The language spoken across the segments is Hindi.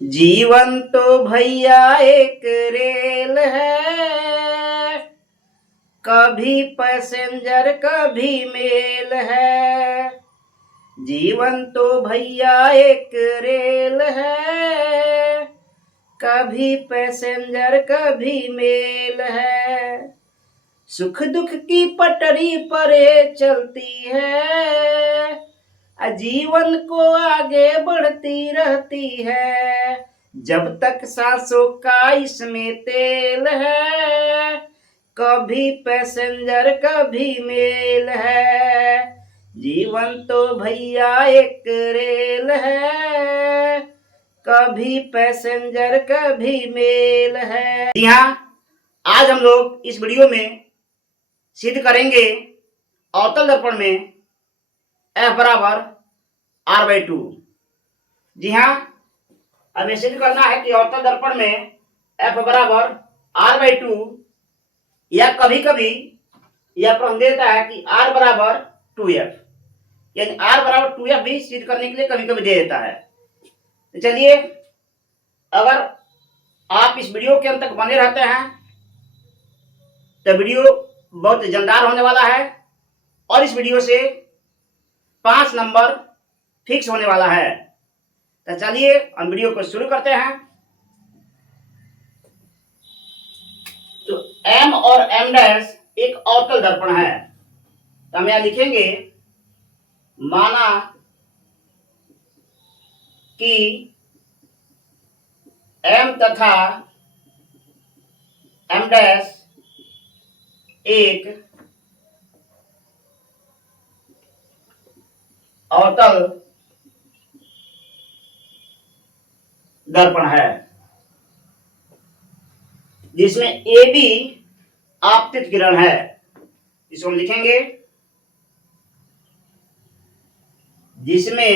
जीवन तो भैया एक रेल है, कभी पैसेंजर कभी मेल है। जीवन तो भैया एक रेल है, कभी पैसेंजर कभी मेल है। सुख दुख की पटरी पर ये चलती है, जीवन को आगे बढ़ती रहती है। जब तक सांसों का इसमें तेल है, कभी पैसेंजर कभी मेल है। जीवन तो भैया एक रेल है, कभी पैसेंजर कभी मेल है। जी हाँ, आज हम लोग इस वीडियो में सिद्ध करेंगे अवतल दर्पण में F बराबर R/2। जी हाँ, हमें सिद्ध करना है कि अवतल दर्पण में F बराबर R/2 या कभी कभी यह प्रश्न देता है कि R बराबर 2F, यानी R बराबर 2F भी सिद्ध करने के लिए कभी कभी दे देता है। तो चलिए, अगर आप इस वीडियो के अंत तक बने रहते हैं तो वीडियो बहुत जानदार होने वाला है और इस वीडियो से 5 नंबर फिक्स होने वाला है। तो चलिए हम वीडियो को शुरू करते हैं। तो M और M डैश एक अवतल दर्पण है, तो हम यहां लिखेंगे माना कि M तथा M डैश एक अवतल दर्पण है जिसमें ए बी आपतित किरण है। इसको हम लिखेंगे जिसमें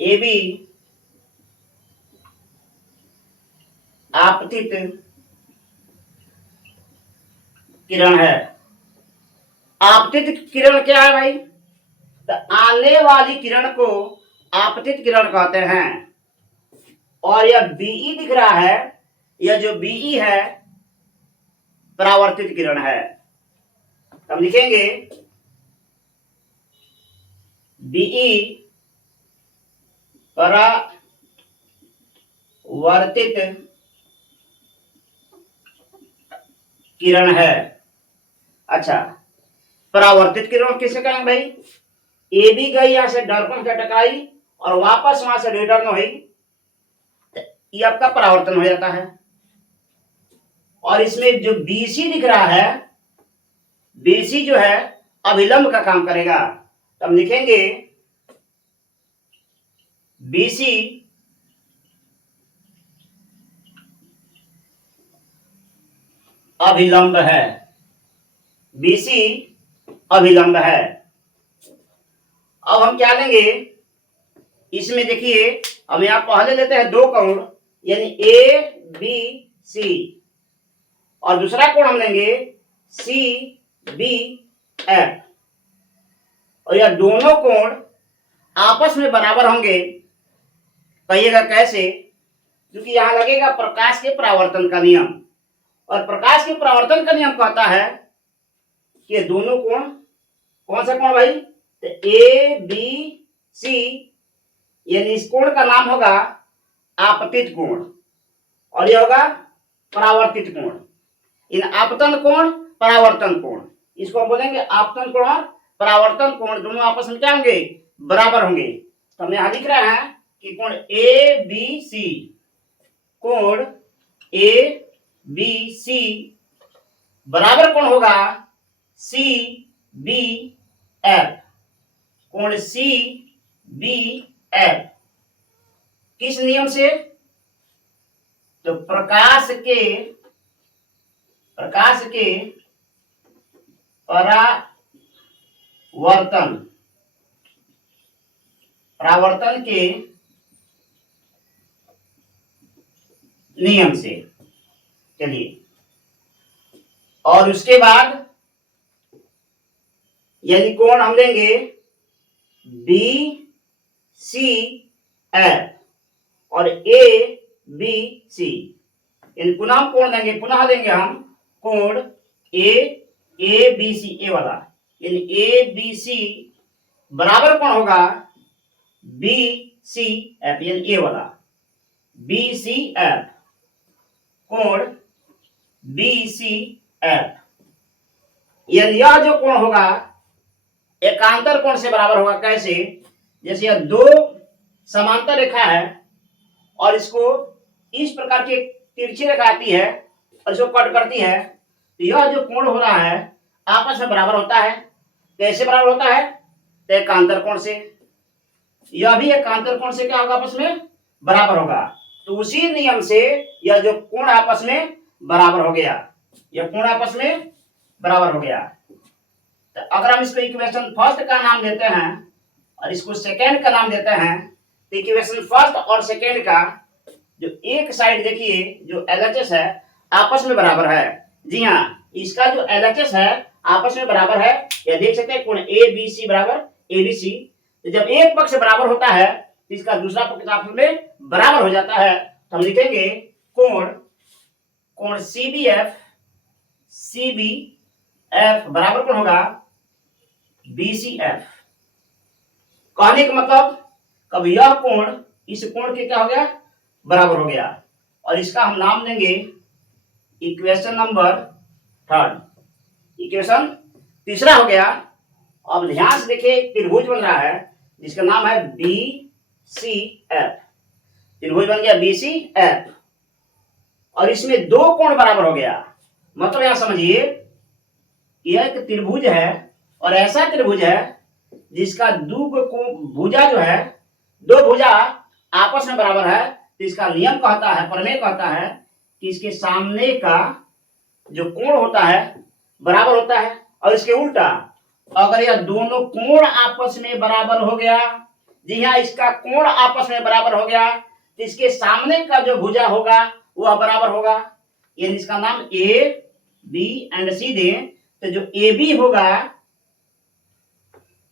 ए बी आपतित किरण है। आपतित किरण क्या है भाई? तो आने वाली किरण को आपतित किरण कहते हैं। और यह बीई दिख रहा है, यह जो बीई है परावर्तित किरण है। हम लिखेंगे बीई परावर्तित किरण है। अच्छा, परावर्तित किरण किसे कहेंगे भाई? ए बी गई यहां से दर्पण से टकराई और वापस वहां से रिटर्न हुई, ये आपका परावर्तन हो जाता है। और इसमें जो बीसी दिख रहा है, बीसी जो है अभिलंब का काम करेगा। तो हम लिखेंगे बीसी अभिलंब है, बीसी अभिलंब है। अब हम क्या लेंगे इसमें? देखिए, हम यहां पहले लेते हैं दो कोण, यानी ए बी सी, और दूसरा कोण हम लेंगे सी बी एफ। और यह दोनों कोण आपस में बराबर होंगे। कहिएगा कैसे? क्योंकि यहां लगेगा प्रकाश के परावर्तन का नियम, और प्रकाश के परावर्तन का नियम कहता है कि ये दोनों कोण, कौन सा कोण भाई? तो ए बी सी, यानी इस कोण का नाम होगा आपतित कोण और यह होगा परावर्तित कोण। इन आपतन कोण परावर्तन कोण, इसको हम बोलेंगे आपतन कोण और परावर्तन कोण, दोनों आपस में क्या होंगे? बराबर होंगे। तो हम यहां लिख रहे हैं कि कोण ए बी सी, कोण ए बी सी बराबर कोण होगा सी बी एफ। कोण सी बी एफ किस नियम से? तो प्रकाश के परावर्तन के नियम से। चलिए, और उसके बाद यानी कोण हम लेंगे बी सी एफ, और ए बी सी। इन पुनः हम कोण देंगे, पुनः देंगे हम कोण ए बी सी, ए वाला। इन ए बी सी बराबर कौन होगा, बी सी एफ, यानी ए वाला बी सी एफ, कोण बी सी एफ। यानी यह जो कोण होगा एकांतर कोण से बराबर होगा। कैसे, जैसे यह दो समांतर रेखा है और इसको इस प्रकार की तिरछी रेखा आती है और इसको कट करती है, तो यह जो कोण हो रहा है आपस में बराबर होता है। कैसे बराबर होता है, तो एकांतर कोण से। यह भी एकांतर कोण से क्या होगा, आपस में बराबर होगा। तो उसी नियम से यह जो कोण आपस में बराबर हो गया, यह कोण आपस में बराबर हो गया। तो अगर हम इसको इक्वेशन फर्स्ट का नाम देते हैं और इसको सेकेंड का नाम देते हैं, तो इक्वेशन फर्स्ट और सेकेंड का जो एक साइड देखिए जो LHS है आपस में बराबर है। जी हाँ, इसका जो LHS है आपस में बराबर है। यह देख सकते हैं कोण ABC बराबर ABC। तो जब एक पक्ष बराबर होता है तो इसका दूसरा पक्ष आपस में बराबर हो जाता है। तो हम लिखेंगे कोण CBF बराबर कौन होगा, BCF। कहने का मतलब कब यह कोण इस कोण के क्या हो गया, बराबर हो गया। और इसका हम नाम देंगे इक्वेशन नंबर थर्ड, इक्वेशन तीसरा हो गया। अब ध्यान से देखिए त्रिभुज बन रहा है जिसका नाम है BCF। त्रिभुज बन गया BCF और इसमें दो कोण बराबर हो गया। मतलब यहां समझिए यह एक त्रिभुज है और ऐसा त्रिभुज है जिसका भुजा जो है, दो भुजा आपस में बराबर है। तो इसका नियम कहता है, प्रमेय कहता है कि इसके सामने का जो कोण होता है बराबर होता है। और इसके उल्टा अगर यह दोनों कोण आपस में बराबर हो गया, जी हाँ, इसका कोण आपस में बराबर हो गया, तो इसके सामने का जो भुजा होगा वह बराबर होगा। यानी इसका नाम ए बी एंड सी दें तो जो ए बी होगा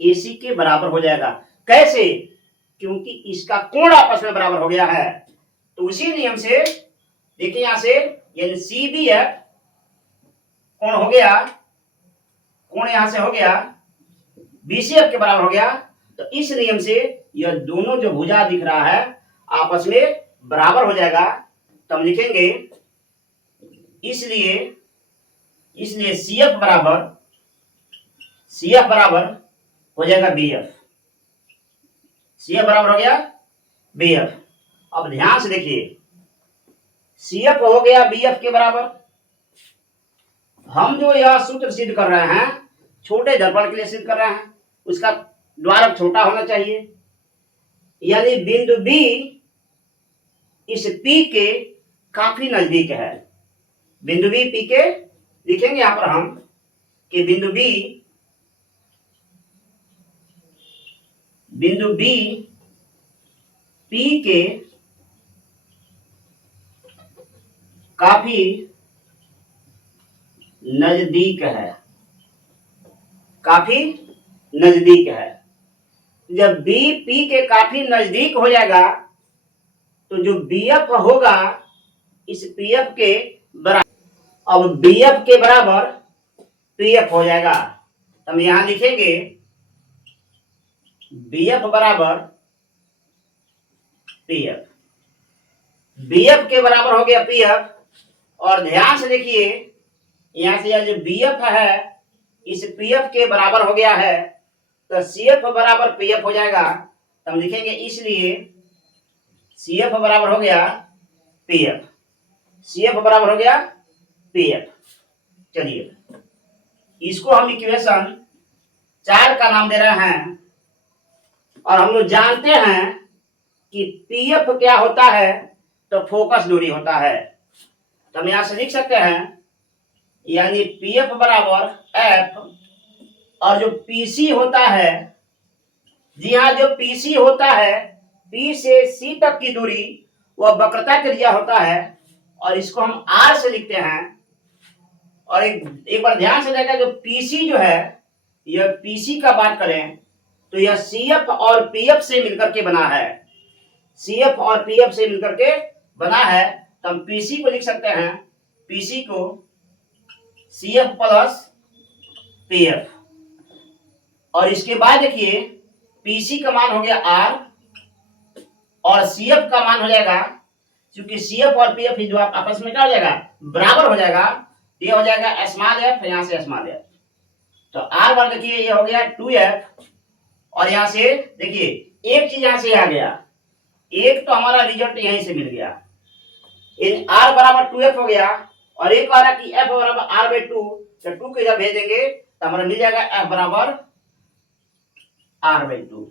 AC के बराबर हो जाएगा। कैसे, क्योंकि इसका कोण आपस में बराबर हो गया है। तो उसी नियम से देखिए यहां से, यानी CBF कोण हो गया, कोण यहां से हो गया BCF के बराबर हो गया। तो इस नियम से यह दोनों जो भुजा दिख रहा है आपस में बराबर हो जाएगा। तो हम लिखेंगे इसलिए CF बराबर हो जाएगा BF। CF बराबर हो गया BF। अब ध्यान से देखिए CF हो गया BF के बराबर। हम जो यह सूत्र सिद्ध कर रहे हैं छोटे दर्पण के लिए सिद्ध कर रहे हैं, उसका द्वारक छोटा होना चाहिए। यानी बिंदु B इस P के काफी नजदीक है। बिंदु B P के लिखेंगे यहां पर हम कि बिंदु B P के काफी नजदीक है, काफी नजदीक है। जब B P के काफी नजदीक हो जाएगा तो जो BF होगा इस PF के बराबर, अब BF के बराबर PF हो जाएगा। तो हम यहां लिखेंगे BF बराबर PF। BF के बराबर हो गया PF। और ध्यान से देखिए यहां से यह जो BF है इस PF के बराबर हो गया है, तो CF बराबर PF हो जाएगा। तो हम लिखेंगे इसलिए CF बराबर हो गया PF। CF बराबर हो गया PF। चलिए इसको हम इक्वेशन 4 का नाम दे रहे हैं। और हम लोग जानते हैं कि PF क्या होता है, तो फोकस दूरी होता है। तो हम यहां से लिख सकते हैं यानी PF बराबर F। और जो PC होता है, जी हाँ, जो PC होता है P से C तक की दूरी वह वक्रता के लिए होता है और इसको हम R से लिखते हैं। और एक बार ध्यान से देखा, जो PC जो है यह PC का बात करें तो यह CF और PF से मिलकर के बना है। CF और PF से मिलकर के बना है, तो हम PC को लिख सकते हैं, PC को CF प्लस PF। और इसके बाद देखिए PC का मान हो गया R और CF का मान हो जाएगा, क्योंकि CF और PF जो आप आपस में क्या हो जाएगा, बराबर हो जाएगा, ये हो जाएगा स्मॉल f, यहां से स्मॉल f। तो R बार देखिए ये हो गया 2f और यहां से देखिए एक चीज यहां से आ गया, एक तो हमारा रिजल्ट यहीं से मिल गया, इन R बराबर 2f हो गया और एक आ रहा कि f बराबर r/2, तो 2 को इधर भेज देंगे तो हमारा मिल जाएगा f बराबर r/2।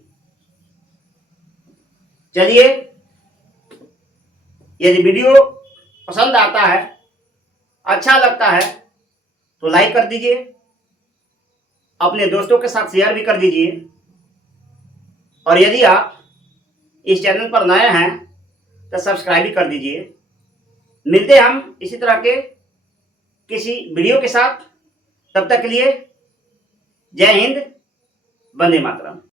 चलिए, यदि वीडियो पसंद आता है, अच्छा लगता है तो लाइक कर दीजिए, अपने दोस्तों के साथ शेयर भी कर दीजिए, और यदि आप इस चैनल पर नए हैं तो सब्सक्राइब भी कर दीजिए। मिलते हैं हम इसी तरह के किसी वीडियो के साथ, तब तक के लिए जय हिंद, वंदे मातरम।